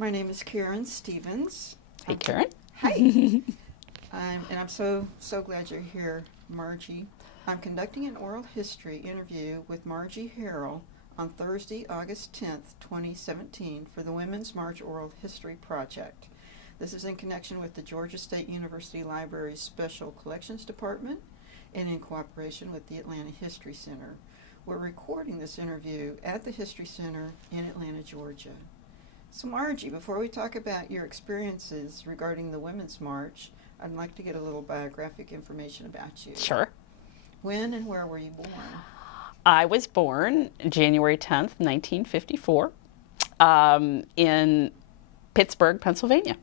My name is Karen Stevens. Hey, Karen. Hi. I'm so glad you're here, Margie. I'm conducting an oral history interview with Margie Harrell on Thursday, August 10th, 2017 for the Women's March Oral History Project. This is in connection with the Georgia State University Library's Special Collections Department and in cooperation with the Atlanta History Center. We're recording this interview at the History Center in Atlanta, Georgia. So Margie, before we talk about your experiences regarding the Women's March, I'd like to get a little biographic information about you. Sure. When and where were you born? I was born January 10th, 1954, in Pittsburgh, Pennsylvania.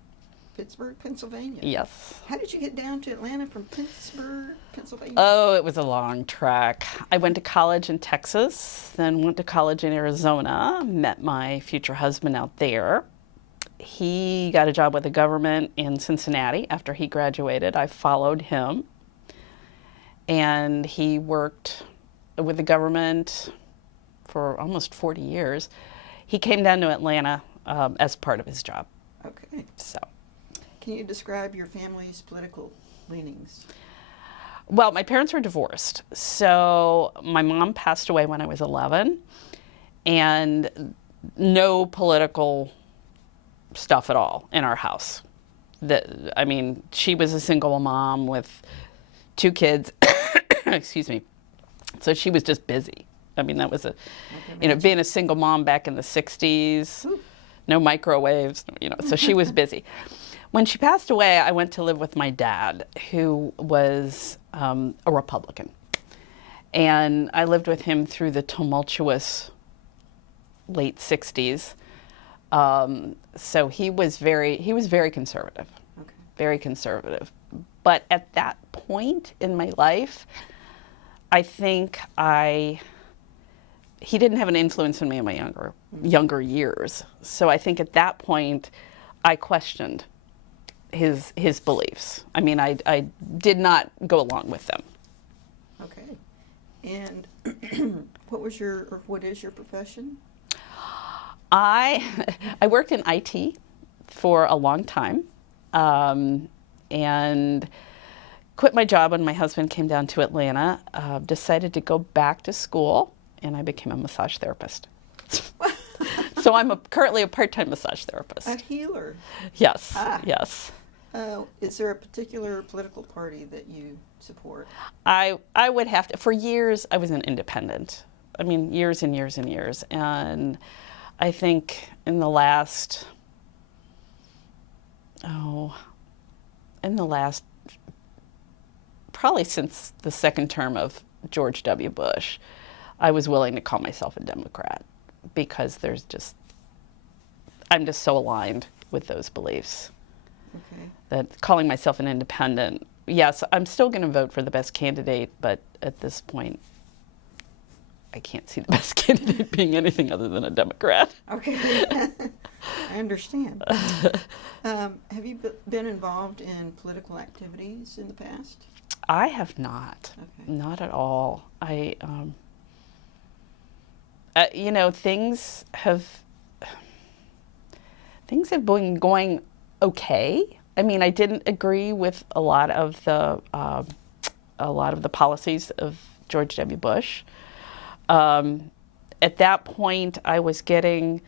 Pittsburgh, Pennsylvania? Yes. How did you get down to Atlanta from Pittsburgh, Pennsylvania? Oh, it was a long trek. I went to college in Texas, then went to college in Arizona, met my future husband out there. He got a job with the government in Cincinnati after he graduated. I followed him, and he worked with the government for almost 40 years. He came down to Atlanta as part of his job. Okay. So. Can you describe your family's political leanings? Well, my parents were divorced. So my mom passed away when I was 11, and no political stuff at all in our house. She was a single mom with 2 kids. Excuse me. So she was just busy. That was being a single mom back in the 60s, Ooh. no microwaves, so she was busy. When she passed away, I went to live with my dad, who was a Republican. And I lived with him through the tumultuous late 60s. So he was very conservative, Okay. very conservative. But at that point in my life, I think he didn't have an influence on me in my younger years. So I think at that point, I questioned his beliefs. I did not go along with them. Okay. And what is your profession? I worked in IT for a long time, and quit my job when my husband came down to Atlanta, decided to go back to school, and I became a massage therapist. So I'm currently a part-time massage therapist. A healer. Yes, Ah. yes. Is there a particular political party that you support? I would have to. For years, I was an independent. Years and years and years. And I think in the last, probably since the second term of George W. Bush, I was willing to call myself a Democrat because I'm just so aligned with those beliefs. Okay. That calling myself an independent, yes, I'm still going to vote for the best candidate, but at this point, I can't see the best candidate being anything other than a Democrat. Okay. I understand. Have you been involved in political activities in the past? I have not. Okay. Not at all. Things have been going okay. I didn't agree with a lot of the policies of George W. Bush. At that point, I was getting,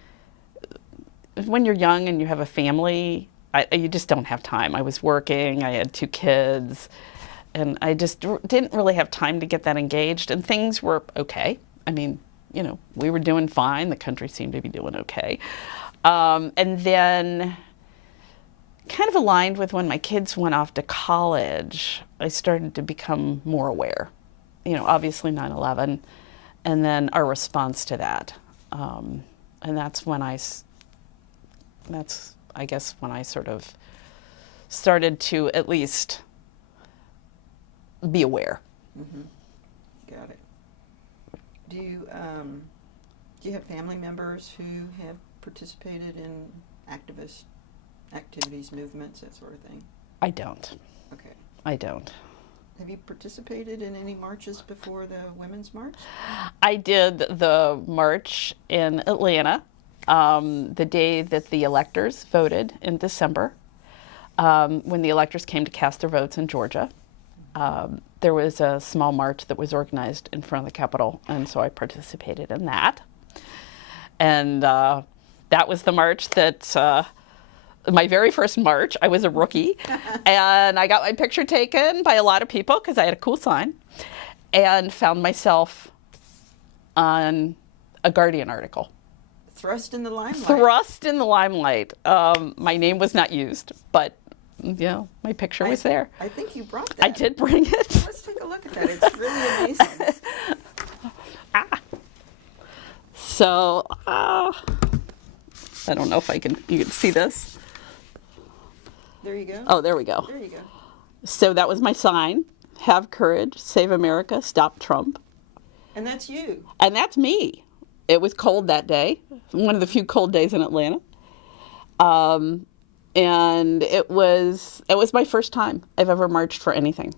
when you're young and you have a family, you just don't have time. I was working, I had 2 kids, and I just didn't really have time to get that engaged, and things were okay. We were doing fine. The country seemed to be doing okay. And then, kind of aligned with when my kids went off to college, I started to become more aware. Obviously 9/11, and then our response to that. And that's when I guess when I sort of started to at least be aware. Mm-hmm. Got it. Do you have family members who have participated in activist activities, movements, that sort of thing? I don't. Okay. I don't. Have you participated in any marches before the Women's March? I did the march in Atlanta the day that the electors voted in December. When the electors came to cast their votes in Georgia, there was a small march that was organized in front of the Capitol, and so I participated in that. And that was the march that, my very first march. I was a rookie, and I got my picture taken by a lot of people because I had a cool sign, and found myself on a Guardian article. Thrust in the limelight. Thrust in the limelight. My name was not used, but my picture was there. I think you brought that. I did bring it. Let's take a look at that. It's really amazing. So, I don't know if you can see this. There you go. Oh, there we go. There you go. So that was my sign. Have courage, save America, stop Trump. And that's you. And that's me. It was cold that day, one of the few cold days in Atlanta. And it was my first time I've ever marched for anything.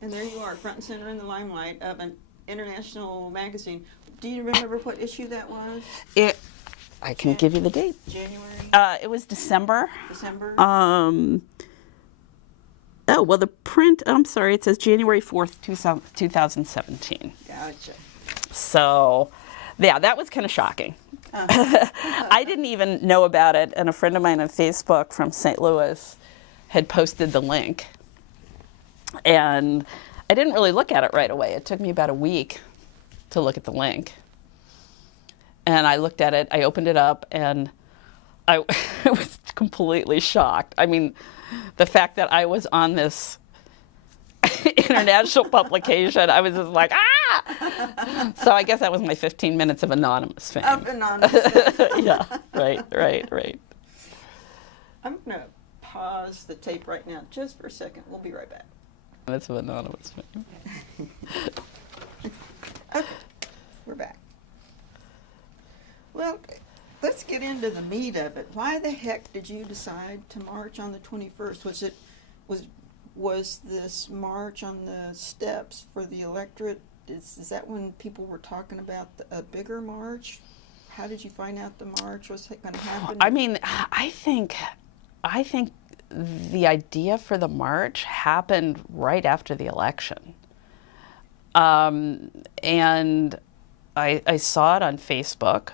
And there you are, front and center in the limelight of an international magazine. Do you remember what issue that was? I can give you the date. January? It was December. December? The print, I'm sorry, it says January 4th, 2017. Gotcha. So, yeah, that was kind of shocking. I didn't even know about it, and a friend of mine on Facebook from St. Louis had posted the link. And I didn't really look at it right away. It took me about a week to look at the link. And I looked at it, I opened it up, and I was completely shocked. I mean, the fact that I was on this international publication, I was just like, ah! So I guess that was my 15 minutes of anonymous fame. Of anonymous fame. Yeah, right. I'm going to pause the tape right now just for a second. We'll be right back. Minutes of anonymous fame. Okay, we're back. Well, let's get into the meat of it. Why the heck did you decide to march on the 21st? Was this march on the steps for the electorate? Is that when people were talking about a bigger march? How did you find out the march was going to happen? I mean, I think the idea for the march happened right after the election. And I saw it on Facebook,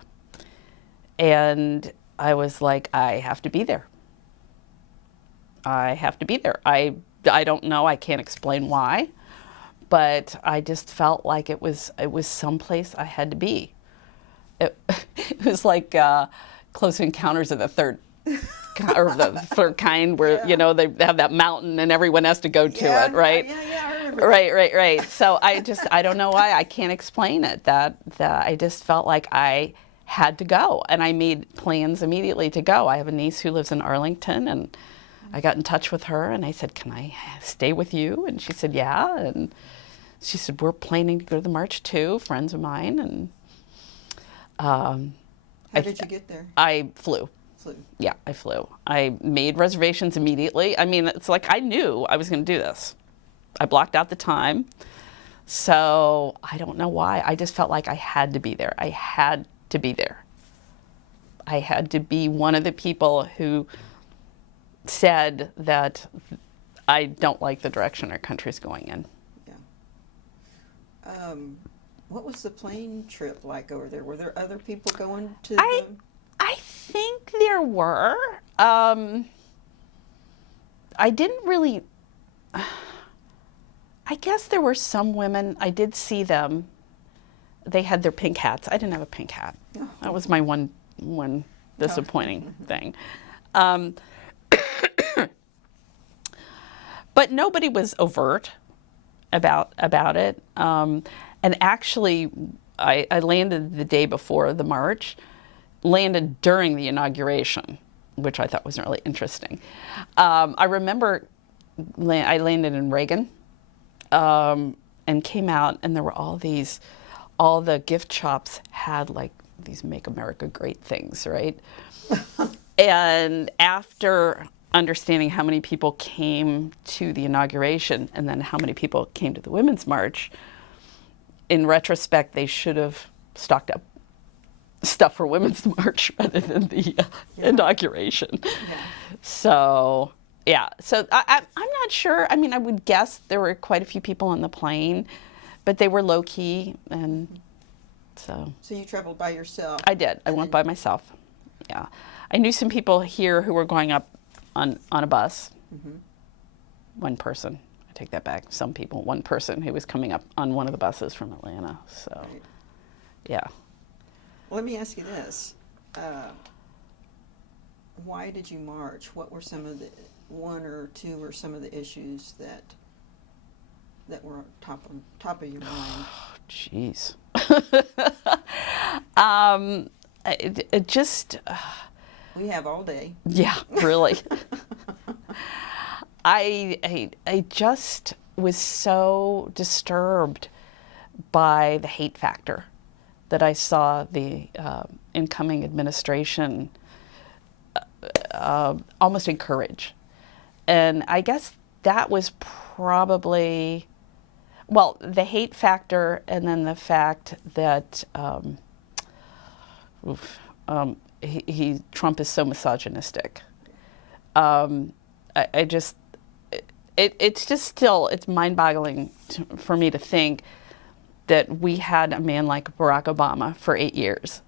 and I was like, I have to be there. I have to be there. I don't know, I can't explain why, but I just felt like it was someplace I had to be. It was like Close Encounters of the Third Kind, where they have that mountain and everyone has to go to it, right? Yeah, I remember. Right. So I don't know why, I can't explain it. That I just felt like I had to go, and I made plans immediately to go. I have a niece who lives in Arlington, and I got in touch with her, and I said, "Can I stay with you?" And she said, "Yeah." And she said, "We're planning to go to the march too, friends of mine." And how did you get there? I flew. Yeah, I flew. I made reservations immediately. I mean, it's like I knew I was going to do this. I blocked out the time. So I don't know why. I just felt like I had to be there. I had to be there. I had to be one of the people who said that I don't like the direction our country's going in. Yeah. What was the plane trip like over there? Were there other people going to I think there were. I didn't really... I guess there were some women. I did see them. They had their pink hats. I didn't have a pink hat. Oh. That was my one disappointing thing. But nobody was overt about it. And actually, I landed the day before the march, landed during the inauguration, which I thought was really interesting. I remember I landed in Reagan and came out, and there were all the gift shops had like these Make America Great things, right? And after understanding how many people came to the inauguration and then how many people came to the Women's March, in retrospect, they should have stocked up stuff for Women's March rather than the inauguration. Yeah. So, yeah. So I'm not sure. I mean, I would guess there were quite a few people on the plane, but they were low key, and so. So you traveled by yourself? I did. I went by myself. Yeah. I knew some people here who were going up on a bus. Mm-hmm. One person. I take that back. Some people. One person who was coming up on one of the buses from Atlanta. So, Right. yeah. Let me ask you this. Why did you march? What were some of the one or two or some of the issues that were top of your mind? Jeez. It just. We have all day. Yeah, really. I just was so disturbed by the hate factor that I saw the incoming administration almost encourage. And I guess that was probably, well, the hate factor, and then the fact that Trump is so misogynistic. I just, it's just still, it's mind-boggling for me to think that we had a man like Barack Obama for 8 years,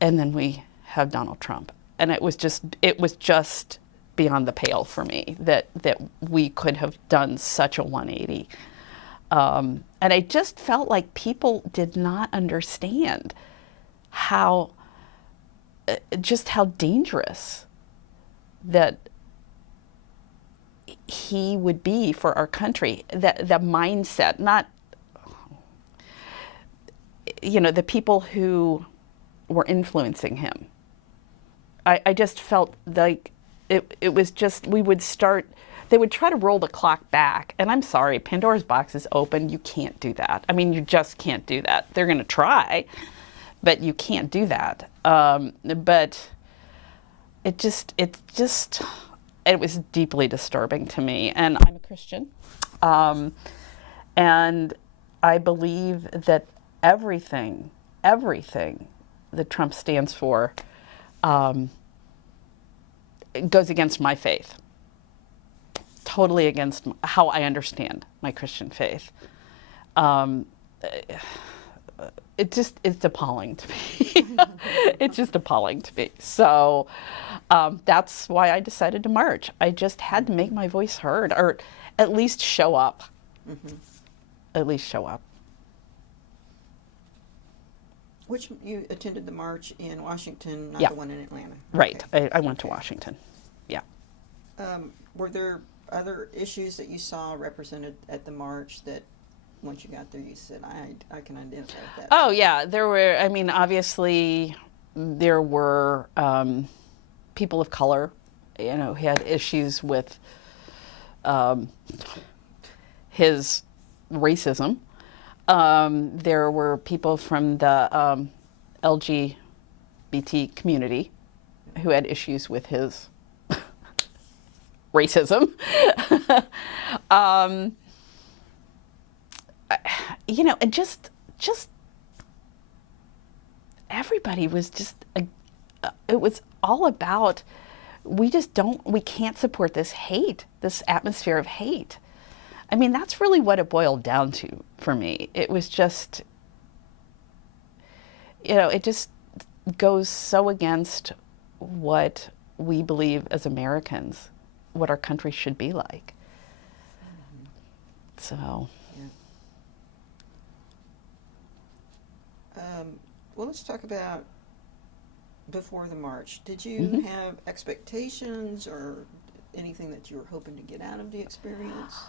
and then we have Donald Trump. And it was just beyond the pale for me that we could have done such a 180. And I just felt like people did not understand how dangerous that he would be for our country. The mindset, not, the people who were influencing him. I just felt like it was just, they would try to roll the clock back. And I'm sorry, Pandora's box is open. You can't do that. I mean, you just can't do that. They're going to try, but you can't do that. But it was deeply disturbing to me. And I'm a Christian. And I believe that everything that Trump stands for goes against my faith. Totally against how I understand my Christian faith. It's appalling to me. It's just appalling to me. So that's why I decided to march. I just had to make my voice heard, or at least show up. Mm-hmm. At least show up. Which, you attended the march in Washington, not Yeah. the one in Atlanta. Right. Okay. I went to Washington. Yeah. Were there other issues that you saw represented at the march that once you got there you said, I can identify with that? Oh, yeah. There were, obviously there were people of color, who had issues with his racism. There were people from the LGBT community who had issues with his racism. And just everybody was just, it was all about, we can't support this hate, this atmosphere of hate. I mean, that's really what it boiled down to for me. It was just, it just goes so against what we believe as Americans, what our country should be like. Mm-hmm. So. Yeah. Well, let's talk about before the march. Did you Mm-hmm. have expectations or anything that you were hoping to get out of the experience?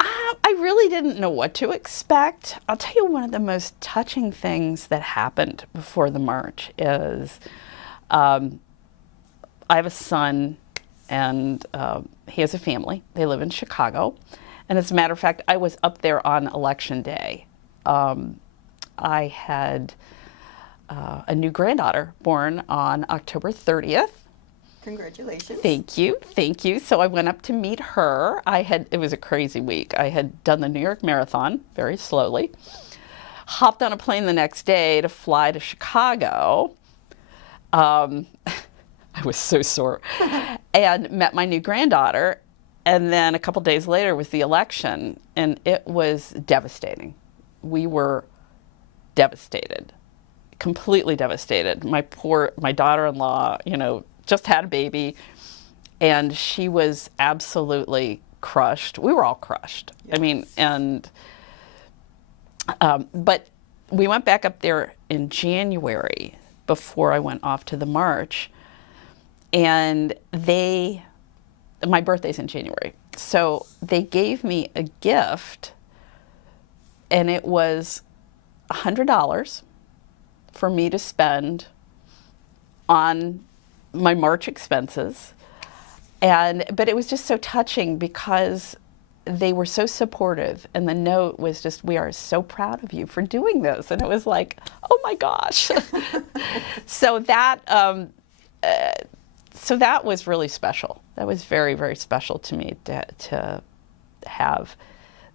I really didn't know what to expect. I'll tell you, one of the most touching things that happened before the march is I have a son, and he has a family. They live in Chicago. And as a matter of fact, I was up there on Election Day. I had a new granddaughter born on October 30th. Congratulations. Thank you. Thank you. So I went up to meet her. It was a crazy week. I had done the New York Marathon very slowly. hopped on a plane the next day to fly to Chicago. I was so sore. And met my new granddaughter. And then a couple days later was the election, and it was devastating. We were devastated, completely devastated. My daughter-in-law, just had a baby, and she was absolutely crushed. We were all crushed. Yes. I mean, but we went back up there in January before I went off to the march, and my birthday's in January. So they gave me a gift, and it was $100 for me to spend on my march expenses. But it was just so touching because they were so supportive, and the note was just, "We are so proud of you for doing this." And it was like, oh my gosh. So that was really special. That was very, very special to me to have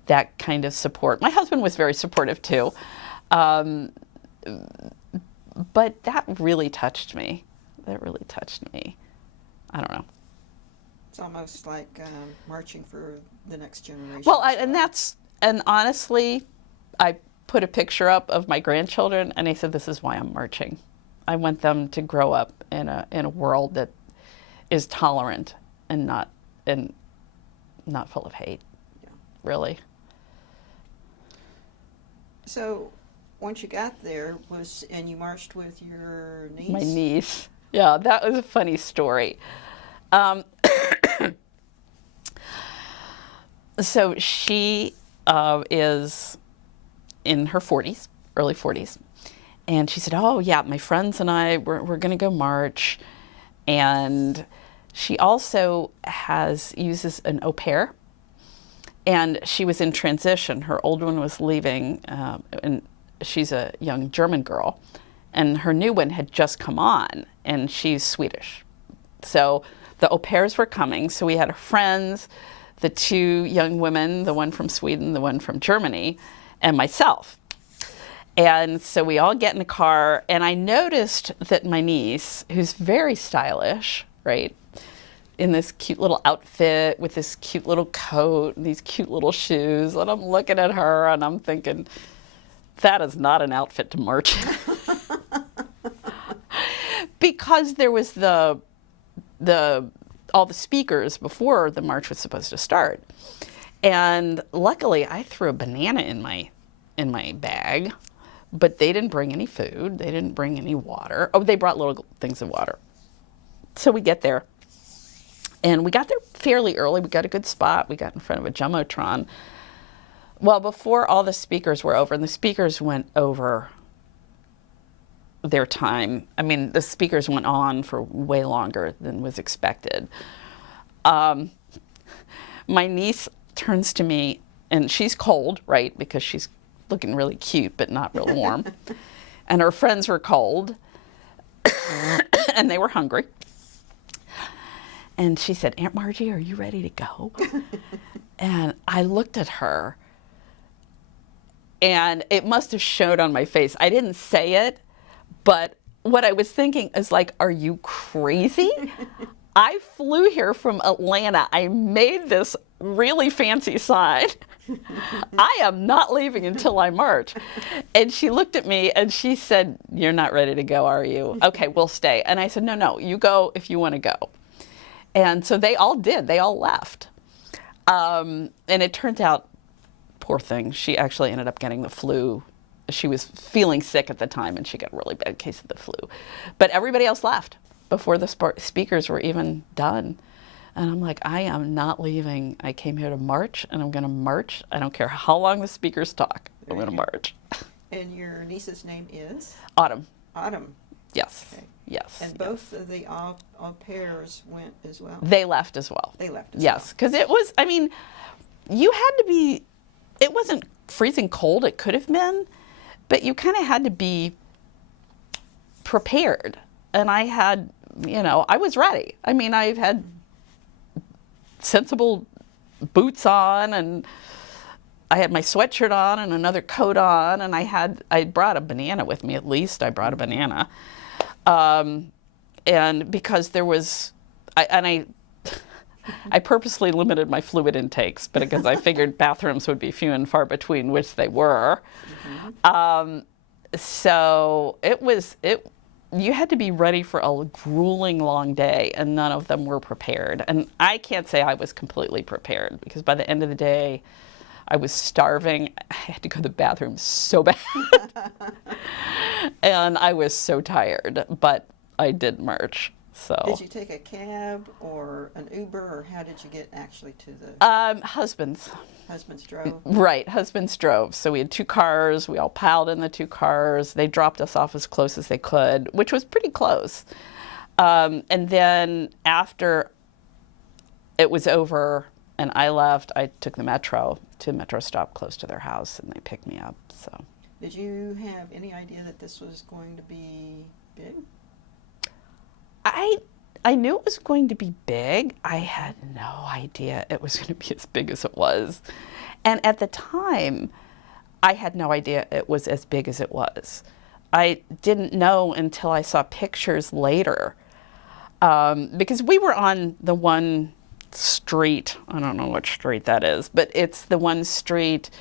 that kind of support. My husband was very supportive too. But that really touched me. I don't know. It's almost like marching for the next generation. Well, and honestly, I put a picture up of my grandchildren, and I said, "This is why I'm marching. I want them to grow up in a world that is tolerant and not full of hate." Yeah. Really. So, once you got there, and you marched with your niece? My niece. Yeah, that was a funny story. So she is in her 40s, early 40s. And she said, "Oh, yeah, my friends and I, we're going to go march." And she also uses an au pair. And she was in transition. Her old one was leaving, and she's a young German girl. And her new one had just come on, and she's Swedish. So the au pairs were coming. So we had our friends, the two young women, the one from Sweden, the one from Germany, and myself. And so we all get in the car, and I noticed that my niece, who's very stylish, right, in this cute little outfit with this cute little coat and these cute little shoes, and I'm looking at her and I'm thinking, that is not an outfit to march in. Because there was all the speakers before the march was supposed to start. And luckily I threw a banana in my bag, but they didn't bring any food. They didn't bring any water. Oh, they brought little things of water. So we get there, and we got there fairly early. We got a good spot. We got in front of a Jumbotron. Well, before all the speakers were over, and the speakers went over their time. I mean, the speakers went on for way longer than was expected. My niece turns to me, and she's cold, right, because she's looking really cute but not real warm. And her friends were cold, and they were hungry. And she said, "Aunt Margie, are you ready to go?" And I looked at her, and it must have showed on my face. I didn't say it, but what I was thinking is like, are you crazy? I flew here from Atlanta. I made this really fancy sign. I am not leaving until I march. And she looked at me and she said, "You're not ready to go, are you? Okay, we'll stay." And I said, No, you go if you want to go. And so they all did. They all left. And it turned out, poor thing, she actually ended up getting the flu. She was feeling sick at the time, and she got a really bad case of the flu. But everybody else left before the speakers were even done. And I'm like, I am not leaving. I came here to march, and I'm going to march. I don't care how long the speakers talk. I'm going to march. And your niece's name is? Autumn. Autumn. Yes. Okay. Yes. And both of the au pairs went as well? They left as well. They left as yes, because it was, I mean, you had to be, it wasn't freezing cold. It could have been, but you kind of had to be prepared. And I had, I was ready. I mean, I've had sensible boots on, and I had my sweatshirt on and another coat on, and I brought a banana with me. At least I brought a banana, and because there was, I purposely limited my fluid intakes, but because I figured bathrooms would be few and far between, which they were. So you had to be ready for a grueling long day, and none of them were prepared. And I can't say I was completely prepared, because by the end of the day, I was starving. I had to go to the bathroom so bad. And I was so tired, but I did march. So. Did you take a cab or an Uber, or how did you get actually to the... Husbands. Husbands drove? Right, husbands drove. So we had 2 cars. We all piled in the 2 cars. They dropped us off as close as they could, which was pretty close. And then after it was over and I left, I took the metro to a metro stop close to their house, and they picked me up. So. Did you have any idea that this was going to be big? I knew it was going to be big. I had no idea it was going to be as big as it was. And at the time, I had no idea it was as big as it was. I didn't know until I saw pictures later. Because we were on the one street, I don't know which street that is, but it's the one street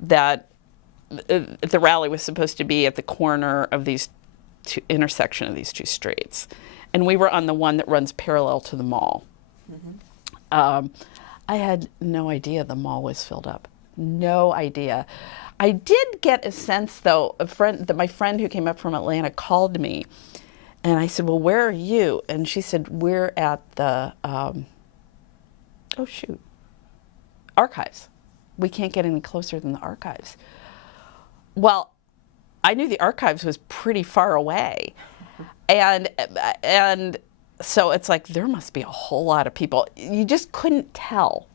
that the rally was supposed to be at the corner of these intersection of these 2 streets. And we were on the one that runs parallel to the mall. I had no idea the mall was filled up. No idea. I did get a sense, though, my friend who came up from Atlanta called me, and I said, well, where are you? And she said, we're at the, archives. We can't get any closer than the archives. Well, I knew the archives was pretty far away. And so it's like, there must be a whole lot of people. You just couldn't tell,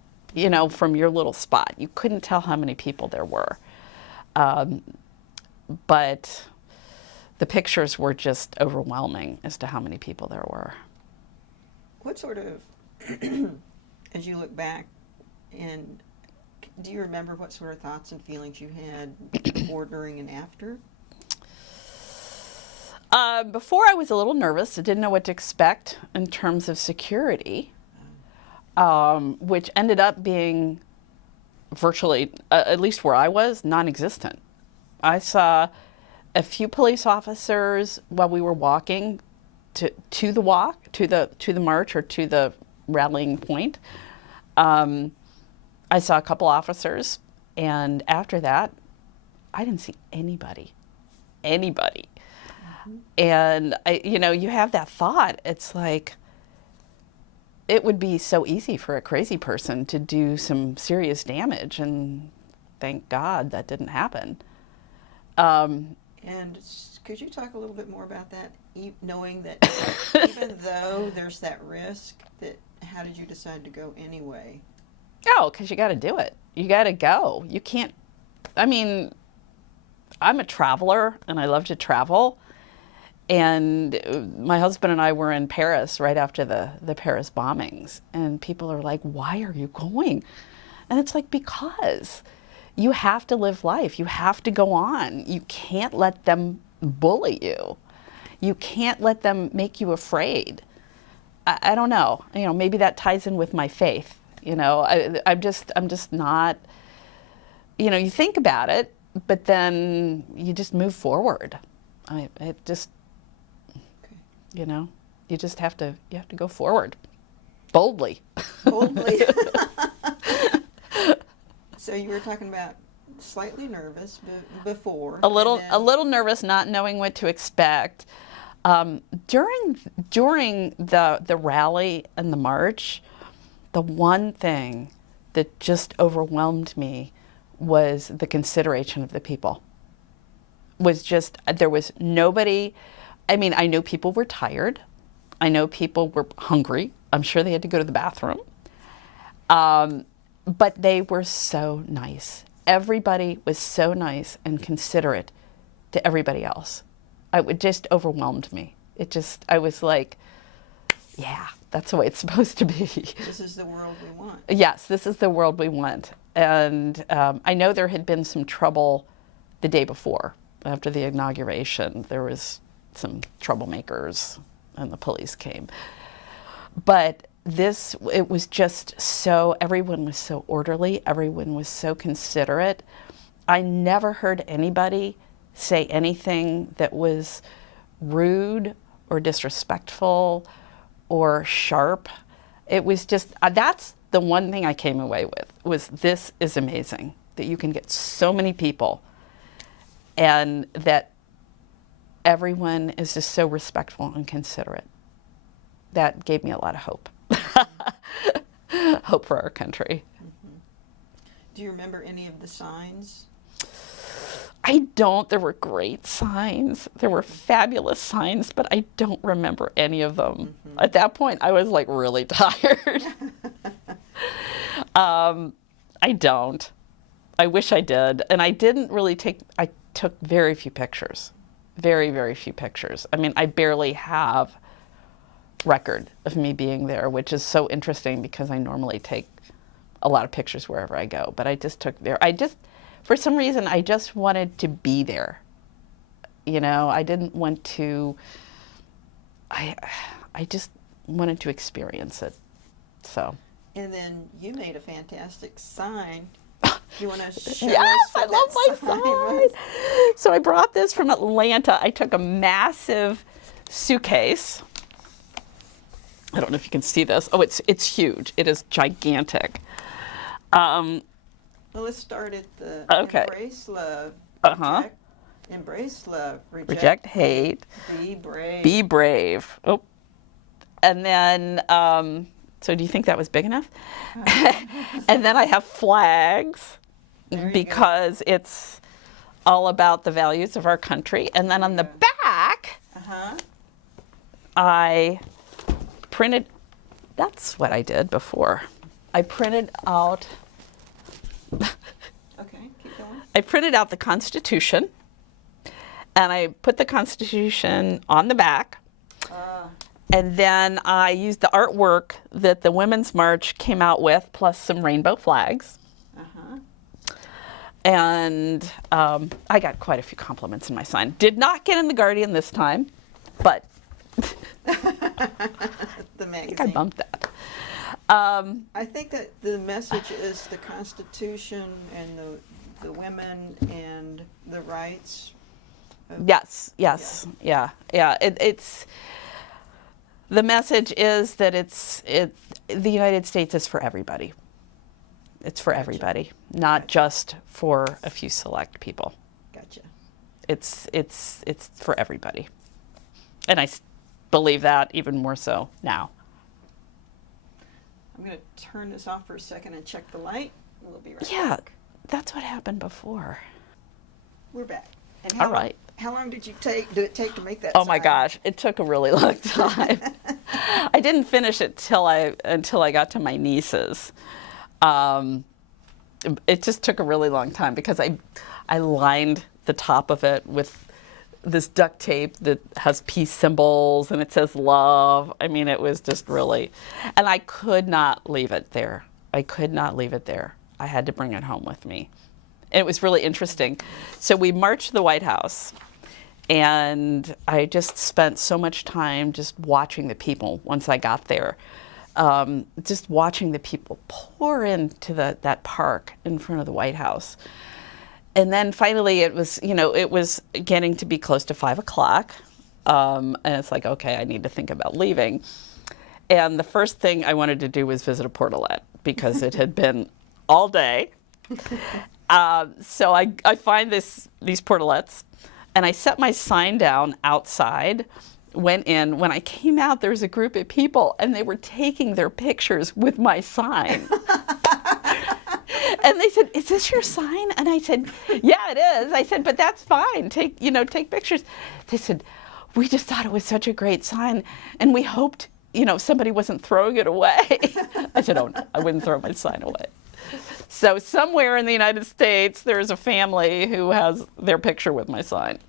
from your little spot. You couldn't tell how many people there were. But the pictures were just overwhelming as to how many people there were. What sort of, as you look back, and do you remember what sort of thoughts and feelings you had before, during, and after? Before, I was a little nervous. I didn't know what to expect in terms of security, which ended up being virtually, at least where I was, non-existent. I saw a few police officers while we were walking to the march, or to the rallying point. I saw a couple officers, and after that, I didn't see anybody. And you have that thought. It's like, it would be so easy for a crazy person to do some serious damage, and thank God that didn't happen. And could you talk a little bit more about that, knowing that even though there's that risk, how did you decide to go anyway? Oh, because you got to do it. You got to go. You can't, I'm a traveler, and I love to travel. And my husband and I were in Paris right after the Paris bombings, and people are like, why are you going? And it's like, because you have to live life. You have to go on. You can't let them bully you. You can't let them make you afraid. I don't know. Maybe that ties in with my faith. I'm just not, you think about it, but then you just move forward. You just have to go forward boldly. Boldly. So you were talking about slightly nervous before. A little nervous, not knowing what to expect. During the rally and the march, the one thing that just overwhelmed me was the consideration of the people. There was nobody. I know people were tired. I know people were hungry. I'm sure they had to go to the bathroom. But they were so nice. Everybody was so nice and considerate to everybody else. It just overwhelmed me. I was like, yeah, that's the way it's supposed to be. This is the world we want. Yes, this is the world we want. And I know there had been some trouble the day before, after the inauguration. There was some troublemakers and the police came. But it was just so, everyone was so orderly, everyone was so considerate. I never heard anybody say anything that was rude or disrespectful or sharp. It was just, that's the one thing I came away with, was this is amazing, that you can get so many people and that everyone is just so respectful and considerate. That gave me a lot of hope. Hope for our country. Mm-hmm. Do you remember any of the signs? I don't. There were great signs. There were fabulous signs, but I don't remember any of them. Mm-hmm. At that point, I was like really tired. I don't. I wish I did. And I didn't really I took very few pictures. Very, very few pictures. I mean, I barely have record of me being there, which is so interesting because I normally take a lot of pictures wherever I go. But I just took for some reason, I just wanted to be there. You know, I didn't want to, I just wanted to experience it, so. And then you made a fantastic sign. You want to show yes, us what I love my that sign sign. was? So I brought this from Atlanta. I took a massive suitcase. I don't know if you can see this. Oh, it's huge. It is gigantic. Well, let's start at the okay. Embrace love. Uh-huh. Embrace love. Reject hate. Be brave. Be brave. Oh. And then, so do you think that was big enough? And then I have flags because it's all about the values of our country. And then on the back, I printed, that's what I did before. I printed out, okay, keep going. I printed out the Constitution, and I put the Constitution on the back. And then I used the artwork that the Women's March came out with, plus some rainbow flags. And I got quite a few compliments in my sign. Did not get in the Guardian this time, but the magazine. I think I bumped that. I think that the message is the Constitution and the women and the rights. Yes. It's the message is that the United States is for everybody. It's for everybody, not just for a few select people. Gotcha. It's for everybody, and I believe that even more so now. I'm going to turn this off for a second and check the light. We'll be right back. Yeah, that's what happened before. We're back. And All right. How long did it take to make that Oh my sign? gosh, it took a really long time. I didn't finish it until I got to my nieces. It just took a really long time because I lined the top of it with this duct tape that has peace symbols and it says love. I mean, it was just really, and I could not leave it there. I had to bring it home with me. And it was really interesting. So we marched to the White House, and I just spent so much time just watching the people once I got there. Just watching the people pour into that park in front of the White House. And then finally it was getting to be close to 5 o'clock. And it's like, okay, I need to think about leaving. And the first thing I wanted to do was visit a portalette because it had been all day. So I find these portalettes, and I set my sign down outside, went in. When I came out, there was a group of people, and they were taking their pictures with my sign. And they said, "Is this your sign?" And I said, "Yeah, it is." I said, "But that's fine. Take pictures." They said, "We just thought it was such a great sign, and we hoped, somebody wasn't throwing it away." I said, "Oh no, I wouldn't throw my sign away." So somewhere in the United States, there's a family who has their picture with my sign.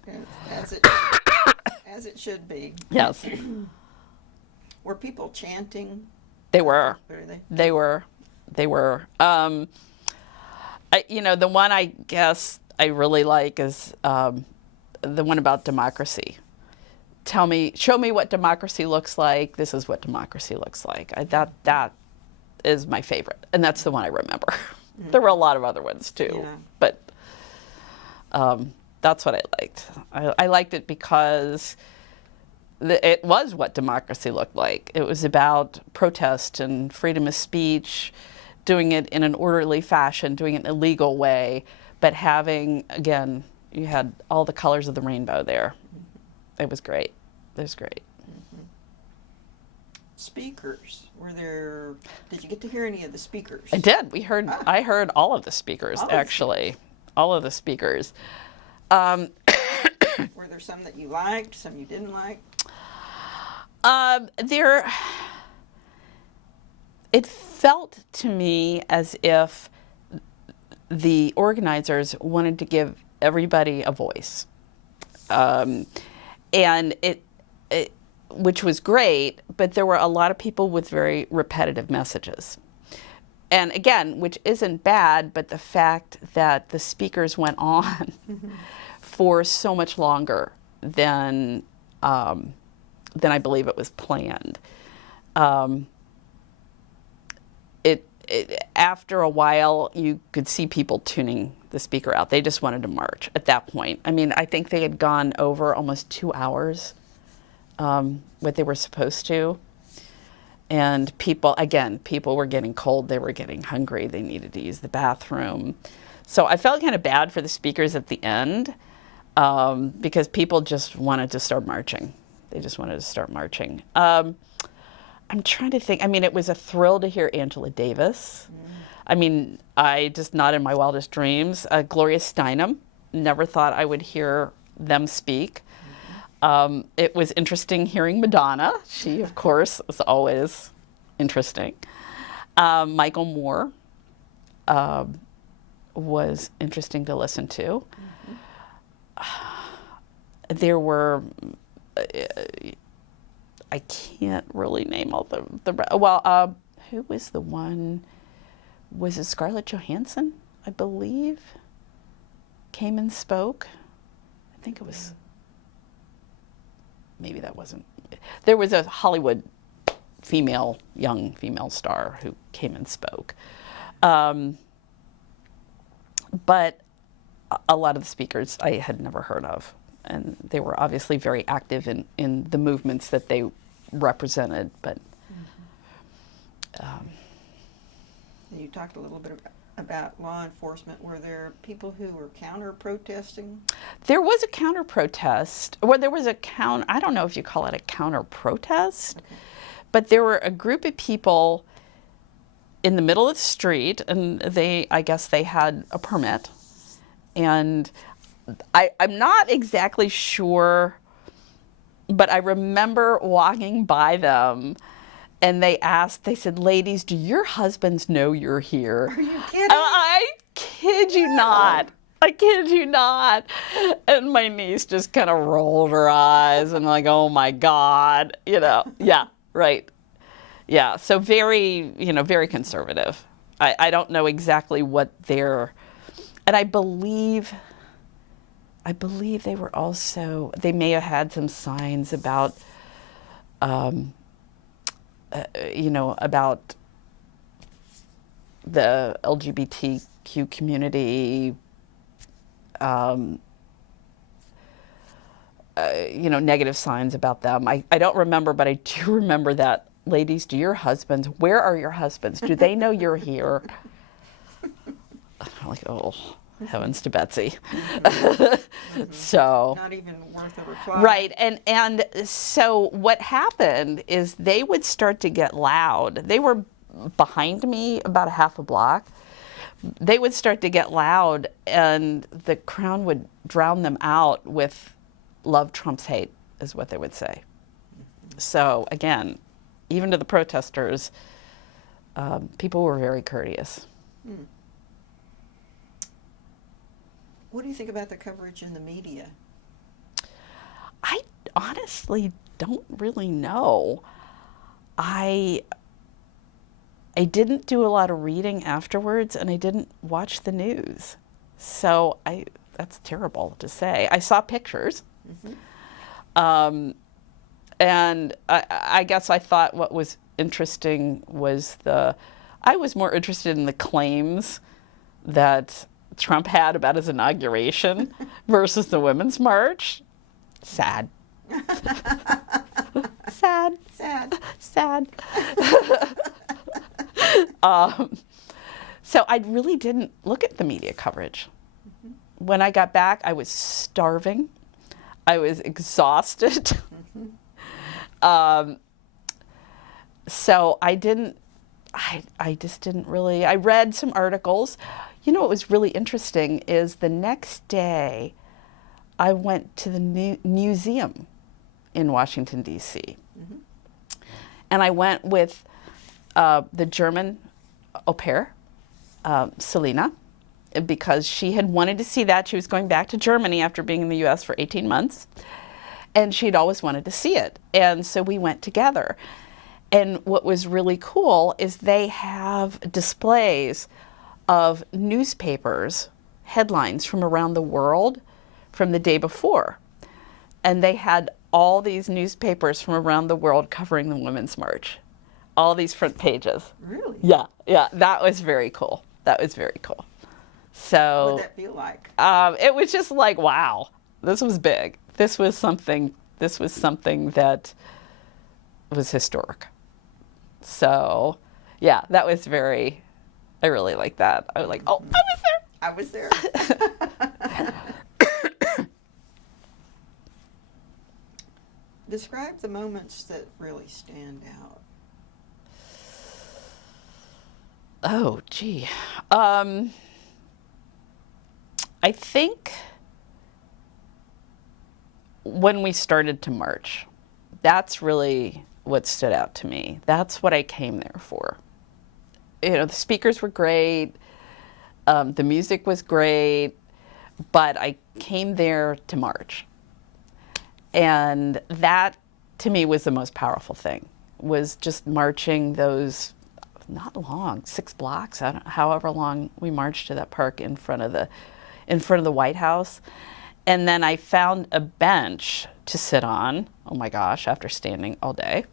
As it should be. Yes. Were people chanting? They were. Were they? They were. They were. The one I guess I really like is the one about democracy. Show me what democracy looks like. This is what democracy looks like. That is my favorite, and that's the one I remember. Mm-hmm. There were a lot of other ones too, but that's what I liked. I liked it because it was what democracy looked like. It was about protest and freedom of speech, doing it in an orderly fashion, doing it in a legal way, but having, again, you had all the colors of the rainbow there. It was great. It was great. Mm-hmm. Speakers, did you get to hear any of the speakers? I did. I heard all of the speakers, actually. All of the speakers. Were there some that you liked, some you didn't like? It felt to me as if the organizers wanted to give everybody a voice, and which was great, but there were a lot of people with very repetitive messages. And again, which isn't bad, but the fact that the speakers went on for so much longer than I believe it was planned. After a while, you could see people tuning the speaker out. They just wanted to march at that point. I mean, I think they had gone over almost 2 hours, what they were supposed to. And people were getting cold. They were getting hungry. They needed to use the bathroom. So I felt kind of bad for the speakers at the end because people just wanted to start marching. They just wanted to start marching. I'm trying to think. I mean, it was a thrill to hear Angela Davis. Mm. I mean, not in my wildest dreams. Gloria Steinem, never thought I would hear them speak. Mm-hmm. It was interesting hearing Madonna. She, of course, is always interesting. Michael Moore was interesting to listen to. Mm-hmm. There were... I can't really name all who was the one? Was it Scarlett Johansson, I believe, came and spoke? I think it was, maybe that wasn't. There was a Hollywood young female star who came and spoke. But a lot of the speakers I had never heard of. And they were obviously very active in the movements that they represented. But you talked a little bit about law enforcement. Were there people who were counter-protesting? There was a counter-protest. Well, there was I don't know if you call it a counter-protest, okay. But there were a group of people in the middle of the street, and I guess they had a permit. And I'm not exactly sure, but I remember walking by them, and they said, "Ladies, do your husbands know you're here?" Are you kidding? I kid you not. I kid you not. And my niece just kind of rolled her eyes and like, oh my God, yeah, right. Yeah, so very conservative. I don't know exactly what and I believe they were also, they may have had some signs about, about the LGBTQ community, negative signs about them. I don't remember, but I do remember that, ladies, where are your husbands? Do they know you're here? I'm like, oh, heavens to Betsy. Mm-hmm. So not even worth a reply. Right, and so what happened is they would start to get loud. They were behind me about a half a block. They would start to get loud, and the crowd would drown them out with "Love trumps hate," is what they would say. Mm-hmm. So again, even to the protesters, people were very courteous. Mm. What do you think about the coverage in the media? I honestly don't really know. I didn't do a lot of reading afterwards, and I didn't watch the news. So that's terrible to say. I saw pictures. And I guess I thought what was interesting was I was more interested in the claims that Trump had about his inauguration versus the Women's March. Sad. Sad. Sad. Sad. So I really didn't look at the media coverage. When I got back, I was starving. I was exhausted. So I just didn't really, I read some articles. You know what was really interesting is the next day I went to the museum in Washington, D.C. And I went with the German au pair, Selena, because she had wanted to see that. She was going back to Germany after being in the U.S. for 18 months. And she'd always wanted to see it. And so we went together. And what was really cool is they have displays of newspapers, headlines from around the world from the day before. And they had all these newspapers from around the world covering the Women's March. All these front pages. Really? Yeah, that was very cool. That was very cool. So what did that feel like? It was just like, wow, this was big. This was something that was historic. So, yeah, that was I really liked that. I was like, oh, I was there. Describe the moments that really stand out. Oh, gee. I think when we started to march, that's really what stood out to me. That's what I came there for. You know, the speakers were great, the music was great, but I came there to march. And that, to me, was the most powerful thing, was just marching those, not long, 6 blocks, however long we marched to that park in front of the White House. And then I found a bench to sit on, oh my gosh, after standing all day.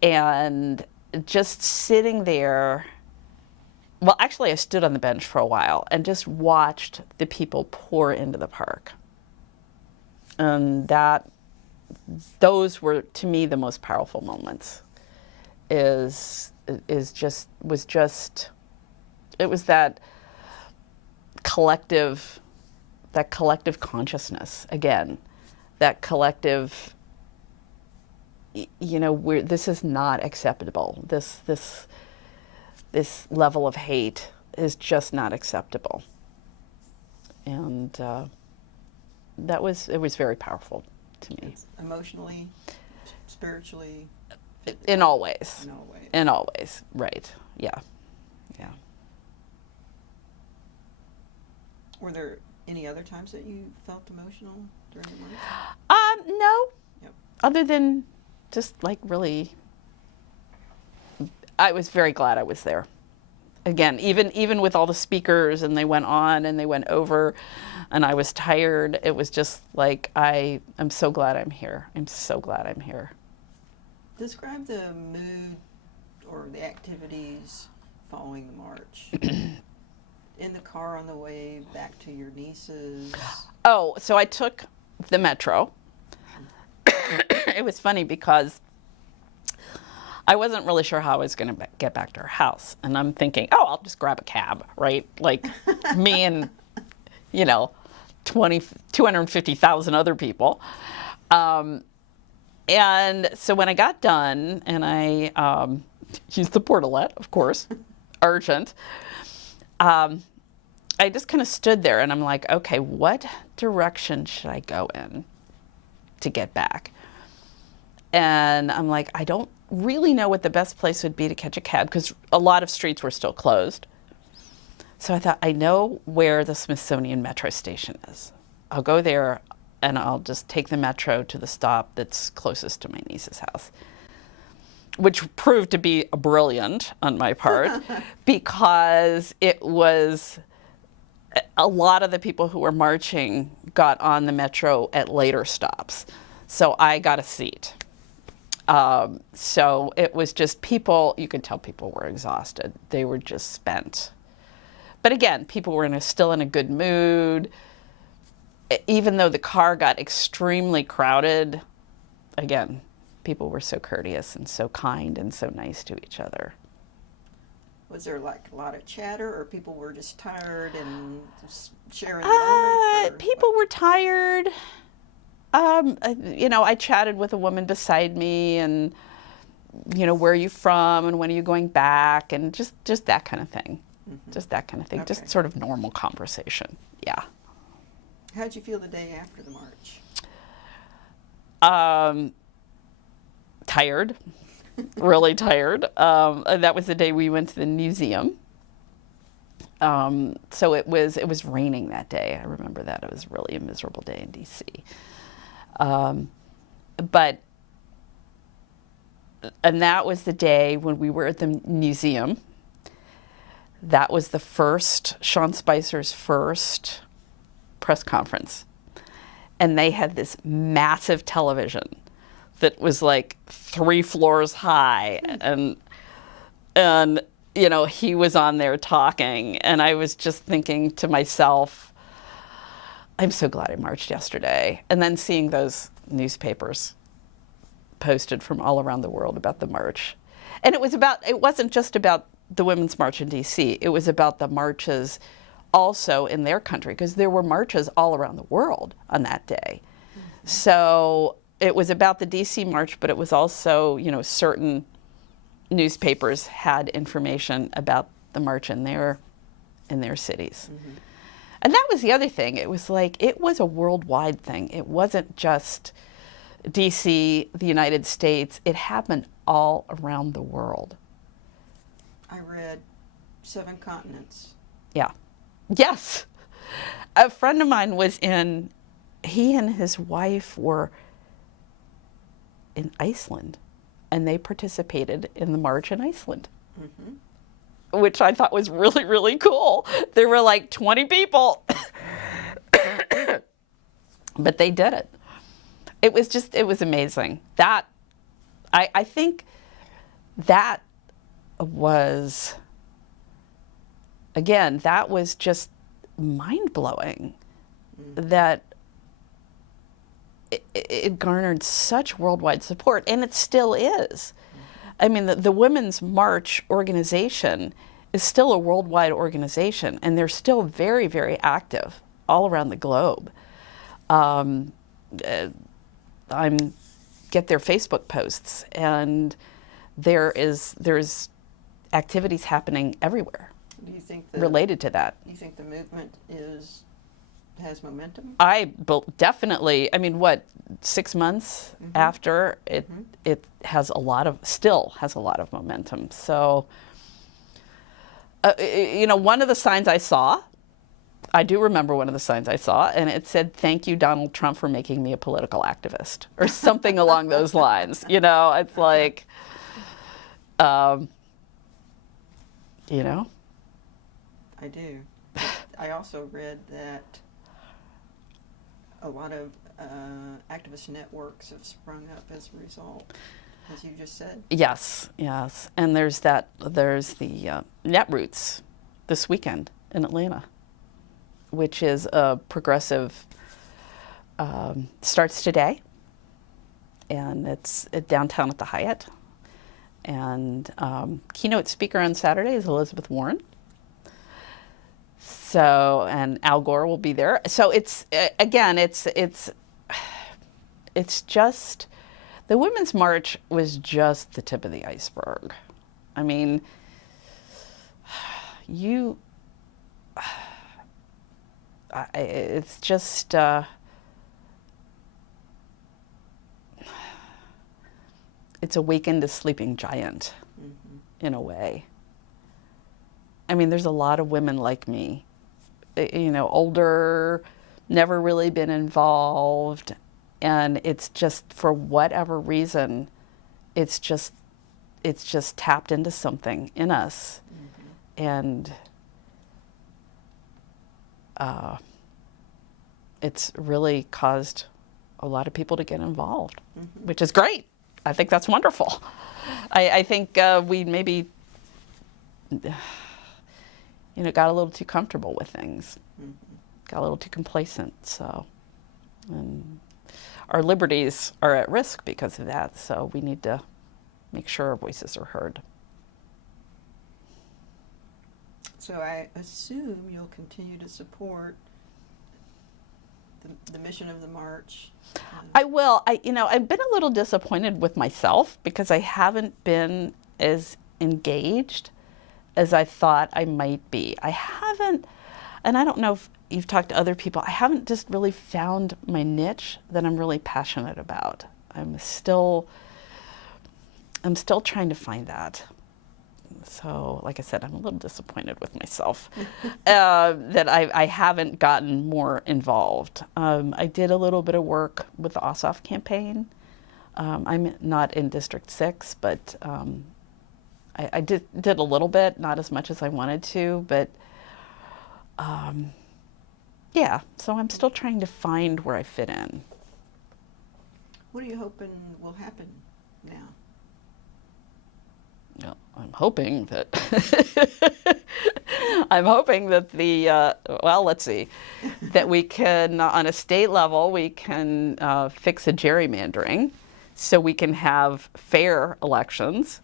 And just sitting there, well, actually I stood on the bench for a while and just watched the people pour into the park. And those were, to me, the most powerful moments. It was that collective consciousness again, that collective, you know, this is not acceptable. This level of hate is just not acceptable. And it was very powerful to me. Emotionally, spiritually. In all ways. In all ways. In all ways, right. Yeah. Yeah. Were there any other times that you felt emotional during the march? No. Yep. Other than just like really, I was very glad I was there. Again, even with all the speakers and they went on and they went over and I was tired, it was just like, I'm so glad I'm here. I'm so glad I'm here. Describe the mood or the activities following the march. In the car on the way back to your niece's. Oh, so I took the metro. It was funny because I wasn't really sure how I was going to get back to her house. And I'm thinking, oh, I'll just grab a cab, right? Like me and, 250,000 other people. And so when I got done and I used the portalette, of course, urgent, I just kind of stood there and I'm like, okay, what direction should I go in to get back? And I'm like, I don't really know what the best place would be to catch a cab because a lot of streets were still closed. So I thought, I know where the Smithsonian Metro station is. I'll go there and I'll just take the metro to the stop that's closest to my niece's house. which proved to be brilliant on my part because it was a lot of the people who were marching got on the metro at later stops. So I got a seat. So it was just people, you could tell people were exhausted. They were just spent. But again, people were still in a good mood. Even though the car got extremely crowded, again, people were so courteous and so kind and so nice to each other. Was there like a lot of chatter, or people were just tired and just sharing the moment? People were tired. You know, I chatted with a woman beside me and, you know, where are you from and when are you going back, and just that kind of thing. Mm-hmm. Just that kind of thing. Okay. Just sort of normal conversation. Yeah. How'd you feel the day after the march? Tired. Really tired. That was the day we went to the museum. So it was raining that day. I remember that. It was really a miserable day in D.C. And that was the day when we were at the museum. That was the first, Sean Spicer's first press conference. And they had this massive television that was like 3 floors high, and you know, he was on there talking, and I was just thinking to myself, I'm so glad I marched yesterday. And then seeing those newspapers posted from all around the world about the march. And it wasn't just about the Women's March in DC, it was about the marches also in their country, because there were marches all around the world on that day. Mm-hmm. So it was about the DC march, but it was also, you know, certain newspapers had information about the march in their cities. Mm-hmm. And that was the other thing. It was like, it was a worldwide thing. It wasn't just DC, the United States. It happened all around the world. I read 7 continents. Yeah. Yes. A friend of mine he and his wife were in Iceland, and they participated in the march in Iceland, mm-hmm. which I thought was really, really cool. There were like 20 people, but they did it. It was amazing. That, I think that was, again, that was just mind-blowing, mm-hmm. that it garnered such worldwide support, and it still is. Mm-hmm. I mean, the Women's March organization is still a worldwide organization, and they're still very, very active all around the globe. Get their Facebook posts, and there's activities happening everywhere. Do you think related to that? Do you think the movement has momentum? Definitely. I mean, 6 months mm-hmm. after it, mm-hmm. it still has a lot of momentum. So, you know, one of the signs I saw, I do remember one of the signs I saw, and it said, "Thank you, Donald Trump, for making me a political activist," or something along those lines. You know, it's like, you know. I do. I also read that a lot of activist networks have sprung up as a result, as you just said. Yes, yes. And there's the Netroots this weekend in Atlanta, which is a progressive, starts today, and it's downtown at the Hyatt. And keynote speaker on Saturday is Elizabeth Warren. So, and Al Gore will be there. So it's just, the Women's March was just the tip of the iceberg. I mean, it's just, it's awakened a sleeping giant, mm-hmm. in a way. I mean, there's a lot of women like me, you know, older, never really been involved, and it's just, for whatever reason, it's just it's just tapped into something in us. And it's really caused a lot of people to get involved, which is great. I think that's wonderful. I think we maybe, got a little too comfortable with things, got a little too complacent. So, and our liberties are at risk because of that. So we need to make sure our voices are heard. So I assume you'll continue to support the mission of the march. I will. I've been a little disappointed with myself because I haven't been as engaged as I thought I might be. I haven't, and I don't know if you've talked to other people, I haven't just really found my niche that I'm really passionate about. I'm still trying to find that. So, like I said, I'm a little disappointed with myself that I haven't gotten more involved. I did a little bit of work with the Ossoff campaign. I'm not in District 6, but I did a little bit, not as much as I wanted to, but yeah, so I'm still trying to find where I fit in. What are you hoping will happen now? Well, I'm hoping that let's see, that we can, on a state level, we can fix the gerrymandering so we can have fair elections.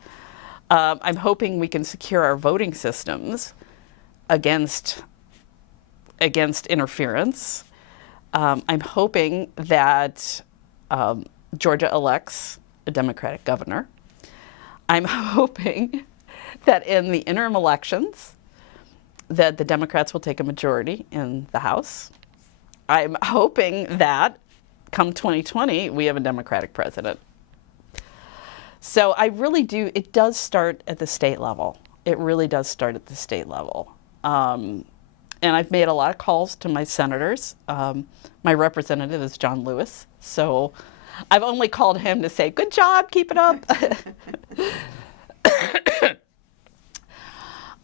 I'm hoping we can secure our voting systems against interference. I'm hoping that Georgia elects a Democratic governor. I'm hoping that in the interim elections that the Democrats will take a majority in the House. I'm hoping that come 2020 we have a Democratic president. So I really do, it does start at the state level. It really does start at the state level. And I've made a lot of calls to my senators. My representative is John Lewis, so I've only called him to say, good job, keep it up.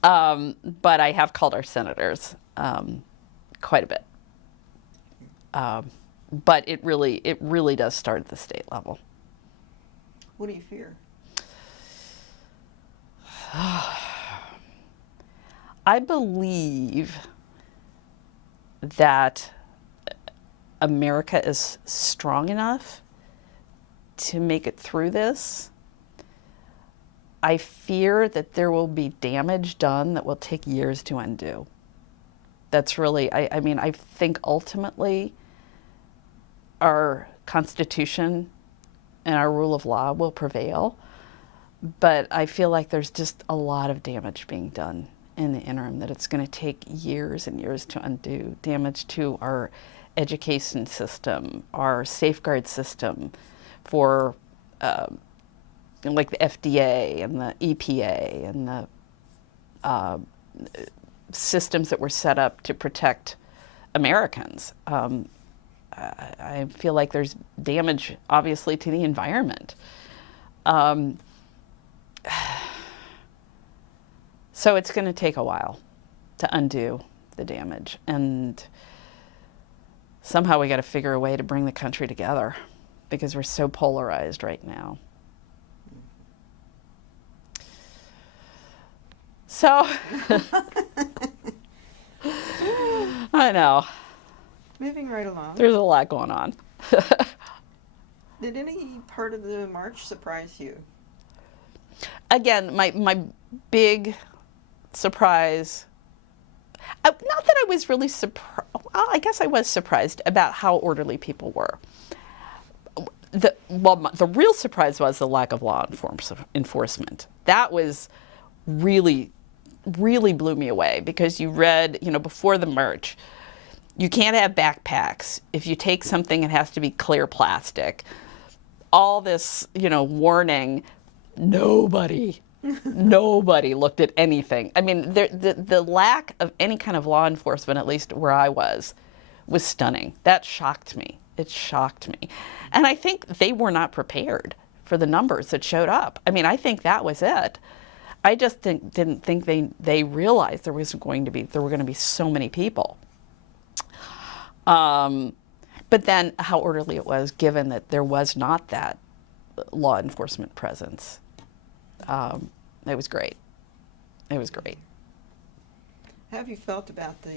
But I have called our senators quite a bit. But it really does start at the state level. What do you fear? I believe that America is strong enough to make it through this. I fear that there will be damage done that will take years to undo. That's really, I think ultimately our Constitution and our rule of law will prevail, but I feel like there's just a lot of damage being done in the interim that it's going to take years and years to undo. Damage to our education system, our safeguard system for like the FDA and the EPA and the systems that were set up to protect Americans. I feel like there's damage, obviously, to the environment. So it's going to take a while to undo the damage. And somehow we got to figure a way to bring the country together because we're so polarized right now. So, I know. Moving right along. There's a lot going on. Did any part of the march surprise you? Again, my big surprise, not that I was really surprised, well, I guess I was surprised about how orderly people were. The real surprise was the lack of law enforcement. That was really blew me away because you read, before the march, you can't have backpacks. If you take something, it has to be clear plastic. All this, warning, nobody looked at anything. I mean, the lack of any kind of law enforcement, at least where I was stunning. That shocked me. It shocked me. And I think they were not prepared for the numbers that showed up. I mean, I think that was it. I just didn't think they realized there were going to be so many people. But then how orderly it was, given that there was not that law enforcement presence. It was great. It was great. How have you felt about the